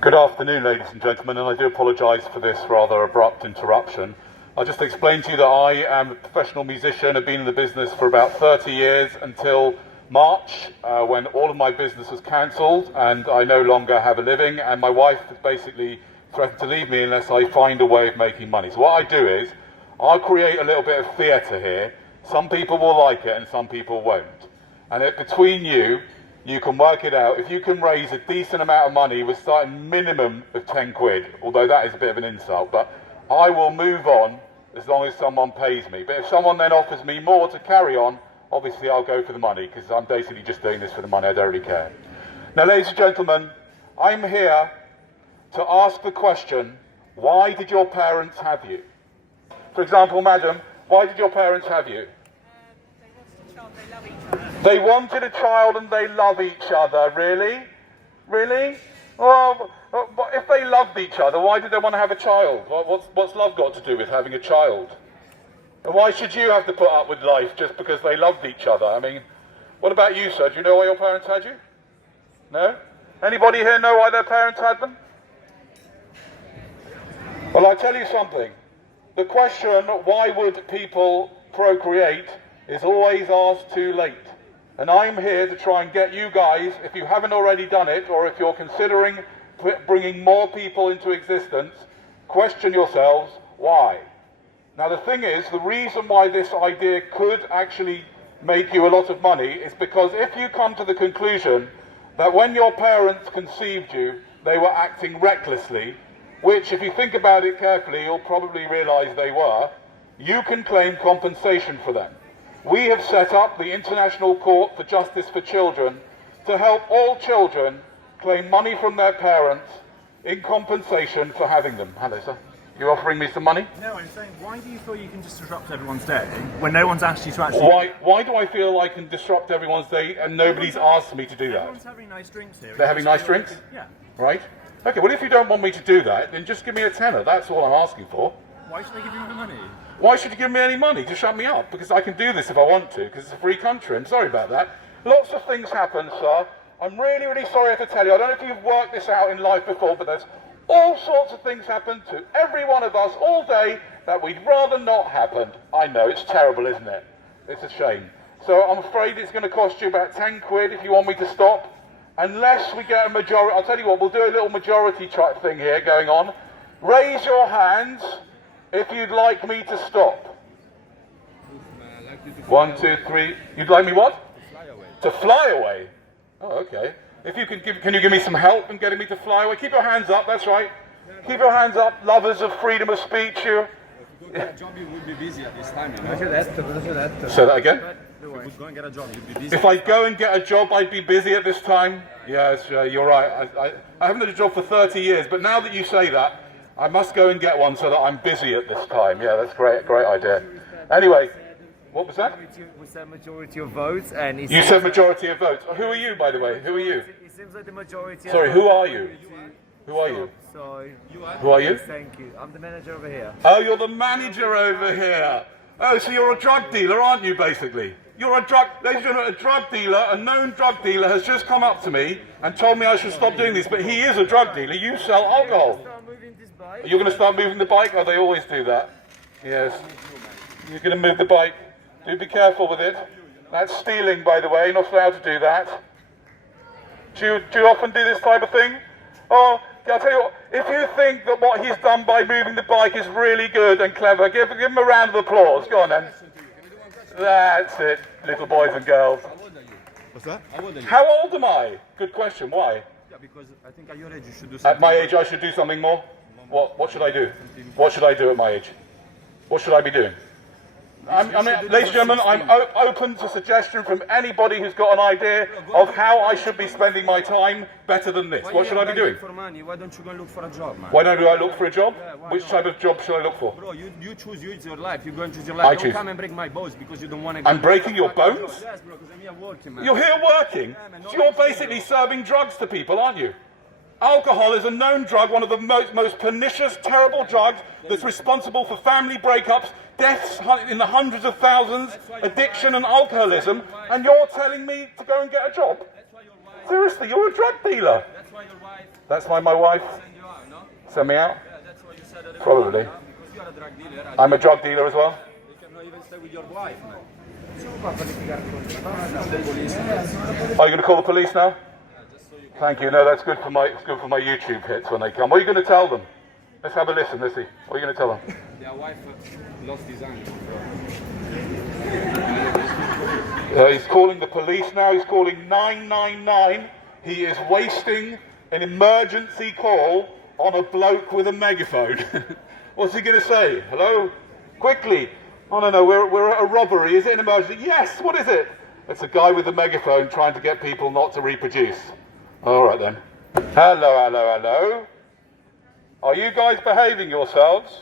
Good afternoon, ladies and gentlemen, and I do apologise for this rather abrupt interruption. I'll just explain to you that I am a professional musician. I've been in the business for about 30 years until March, when all of my business was cancelled and I no longer have a living, and my wife has basically threatened to leave me unless I find a way of making money. So what I do is, I'll create a little bit of theatre here. Some people will like it and some people won't. And between you, you can work it out. If you can raise a decent amount of money with starting minimum of 10 quid, although that is a bit of an insult, but I will move on as long as someone pays me. But if someone then offers me more to carry on, obviously I'll go for the money, because I'm basically just doing this for the money. I don't really care. Now, ladies and gentlemen, I'm here to ask the question, why did your parents have you? For example, madam, why did your parents have you? They wanted a child and they love each other. Really? Really? Well, if they loved each other, why did they want to have a child? What's love got to do with having a child? And why should you have to put up with life just because they loved each other? I mean, what about you, sir? Do you know why your parents had you? No? Anybody here know why their parents had them? Well, I'll tell you something. The question, why would people procreate, is always asked too late. And I'm here to try and get you guys, if you haven't already done it, or if you're considering bringing more people into existence, question yourselves, why? Now the thing is, the reason why this idea could actually make you a lot of money is because if you come to the conclusion that when your parents conceived you, they were acting recklessly, which if you think about it carefully, you'll probably realise they were, you can claim compensation for them. We have set up the International Court for Justice for Children to help all children claim money from their parents in compensation for having them. Hello, sir. You're offering me some money? No, I'm saying, why do you feel you can just disrupt everyone's day when no one's asked you to actually... Why do I feel I can disrupt everyone's day and nobody's asked me to do that? Everyone's having nice drinks here. They're having nice drinks? Yeah. Right. Okay, well if you don't want me to do that, then just give me a tenner. That's all I'm asking for. Why should they give you the money? Why should you give me any money to shut me up? Because I can do this if I want to, because it's a free country. I'm sorry about that. Lots of things happen, sir. I'm really, really sorry to tell you. I don't know if you've worked this out in life before, but there's all sorts of things happen to every one of us all day that we'd rather not happen. I know, it's terrible, isn't it? It's a shame. So I'm afraid it's going to cost you about 10 quid if you want me to stop. Unless we get a majority. I'll tell you what, we'll do a little majority type thing here going on. Raise your hands if you'd like me to stop. 1, 2, 3. You'd like me what? To fly away. Oh, okay. If you can you give me some help in getting me to fly away? Keep your hands up, that's right. Keep your hands up, lovers of freedom of speech. You. If you go get a job, you would be busy at this time, you know? Say that again? If you would go and get a job, you'd be busy. If I go and get a job, I'd be busy at this time? Yes, you're right. I haven't had a job for 30 years, but now that you say that, I must go and get one so that I'm busy at this time. Yeah, that's great idea. Anyway, what was that? We said majority of votes, and you said majority of votes. Who are you, by the way? Who are you? It seems like the majority. Sorry, who are you? Who are you? So, who are you? Thank you. I'm the manager over here. Oh, you're the manager over here. Oh, so you're a drug dealer, aren't you, basically? You're a drug, ladies and gentlemen, a drug dealer, a known drug dealer has just come up to me and told me I should stop doing this, but he is a drug dealer. You sell alcohol. You're going to start moving the bike? Oh, they always do that. Yes. You're going to move the bike. Do be careful with it. That's stealing, by the way. You're not allowed to do that. Do you often do this type of thing? Oh, I'll tell you what, if you think that what he's done by moving the bike is really good and clever, give him a round of applause. Go on then. That's it, little boys and girls. What's that? How old am I? Good question. Why? Yeah, because I think at your age you should do something. At my age I should do something more? What should I do? What should I do at my age? What should I be doing? I mean, ladies and gentlemen, I'm open to suggestion from anybody who's got an idea of how I should be spending my time better than this. What should I be doing? For money, why don't you go and look for a job, man? Why don't I look for a job? Which type of job should I look for? Bro, you choose you, it's your life. You go and choose your life. I don't choose. Come and break my bones because you don't want to. I'm breaking your bones? Yes, bro, because I'm here working, man. You're here working? So you're basically serving drugs to people, aren't you? Alcohol is a known drug, one of the most pernicious, terrible drugs that's responsible for family breakups, deaths in the hundreds of thousands, addiction and alcoholism, and you're telling me to go and get a job? Seriously, you're a drug dealer. That's why your wife That's why my wife You are, no? sent me out? Yeah, that's what you said at the Probably. Because you are a drug dealer. I'm a drug dealer as well. You cannot even stay with your wife, man. Are you going to call the police now? Thank you. No, that's good for my YouTube hits when they come. What are you going to tell them? Let's have a listen. Let's see. What are you going to tell them? Their wife lost his hand. He's calling the police now. He's calling 999. He is wasting an emergency call on a bloke with a megaphone. What's he going to say? Hello? Quickly. Oh, no, we're at a robbery. Is it an emergency? Yes, what is it? It's a guy with a megaphone trying to get people not to reproduce. All right, then. Hello, hello, hello. Are you guys behaving yourselves?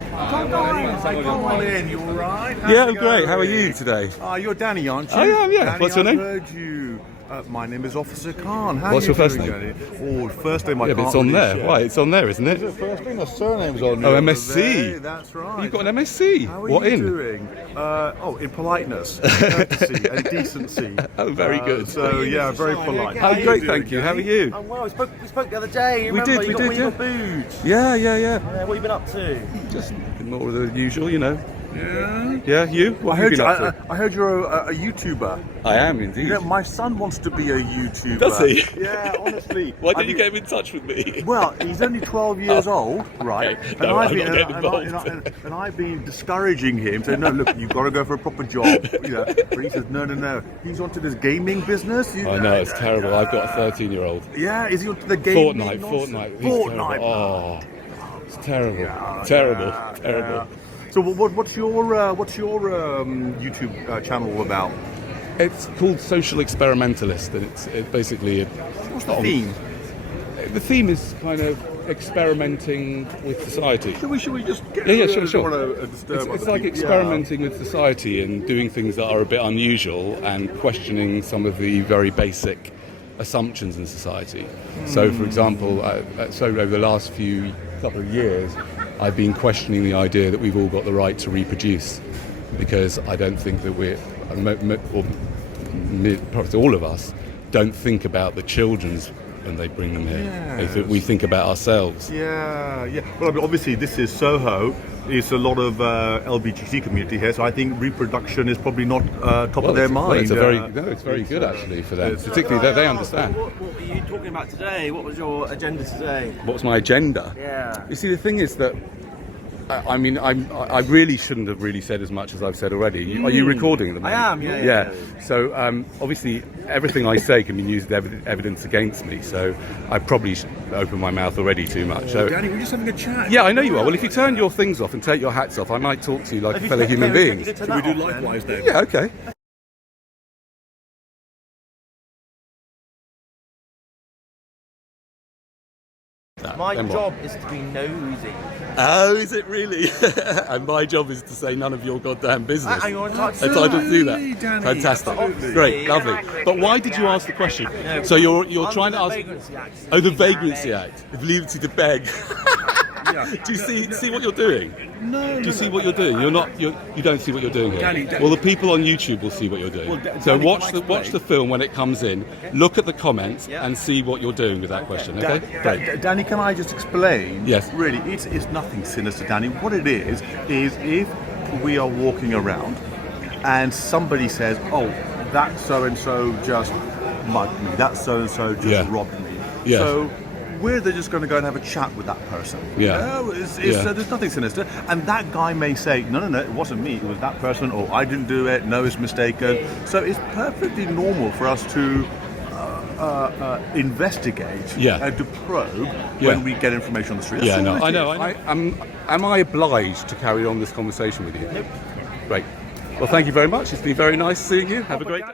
Come on in, you all right? Yeah, I'm great. How are you today? You're Danny, aren't you? I am, yeah. Danny, What's your name? I heard you. My name is Officer Khan. How What's are you your first doing, name? Danny? Oh, first name I Yeah, can't but it's on really there. share. Why? It's on there, isn't Is it? it first name? The surname's on Oh, there. MSc. There, that's right. You've got an MSc. How are What you in? doing? In politeness, courtesy, and decency. Oh, very good. So yeah, very polite. I'm you great, doing, thank you. How are Danny? you? I'm well. We spoke the other day. You We remember? did, You we got, did, you got booed. Yeah. Yeah, what have you been up to? Just more of the usual, you know. Yeah, you? What have you been up to? I heard you're a YouTuber. I am indeed. You know, my son wants to be a YouTuber. Does he? Yeah, honestly. Why didn't you get him in touch with me? Well, he's only 12 years old, right? Okay. No, I'm not getting And I've been discouraging him, saying, no, look, you've got to go for a proper job. You know, but he says, no. He's onto this gaming business. I know, it's terrible. I've got a 13-year-old. Yeah, is he onto the gaming? Fortnite. He's Fortnite. terrible. Oh, it's terrible. Terrible. So what's your YouTube channel all about? It's called Social Experimentalist, and it's basically What's the theme? The theme is kind of experimenting with society. Should we just get Sure. It's like experimenting with society and doing things that are a bit unusual and questioning some of the very basic assumptions in society. So, for example, over the last couple of years, I've been questioning the idea that we've all got the right to reproduce, because I don't think that perhaps all of us don't think about the children's when they bring them here. We think about ourselves. Yeah. Well, I mean, obviously, this is Soho. It's a lot of LGBT community here, so I think reproduction is probably not top of their mind. It's very good actually for them, particularly they understand. What were you talking about today? What was your agenda today? What's my agenda? Yeah. You see, the thing is that I really shouldn't have really said as much as I've said already. Are you recording them? I am, yeah. So obviously everything I say can be used as evidence against me, so I probably opened my mouth already too much. So, Danny, we're just having a chat. yeah, I know you are. Well, if you turn your things off and take your hats off, I might talk to you like a fellow human being. Should we do likewise then? Yeah, okay. My Then what? job is to be nosy. Oh, is it really? And my job is to say none of your goddamn business. Are you entitled to Entitled to do Danny, that. Fantastic. absolutely. Great, lovely. But why did you ask the question? So you're trying to ask. Vagrancy Act. Oh, the Vagrancy Act. Ability to beg. Do you see what you're doing? No. Do you see what you're doing? You don't see what you're doing here. Danny. Well, the people on YouTube will see what you're doing. So Danny, watch can I the film when it comes in. Look at the comments and see what you're doing with that question. Okay? Great. Danny, can I just explain? Yes. Really, it's nothing sinister, Danny. What it is if we are walking around and somebody says, "Oh, that so and so just mugged me. That so and so just robbed me." Yeah. So we're just going to go and have a chat with that person. Yeah. No, there's nothing sinister. And that guy may say, no, it wasn't me. It was that person. Or I didn't do it. No, it's mistaken. So it's perfectly normal for us to investigate and to probe when we get information on the street. Yeah, no, I know. Am I obliged to carry on this conversation with you? Nope. Great. Well, thank you very much. It's been very nice seeing you. Have a great day.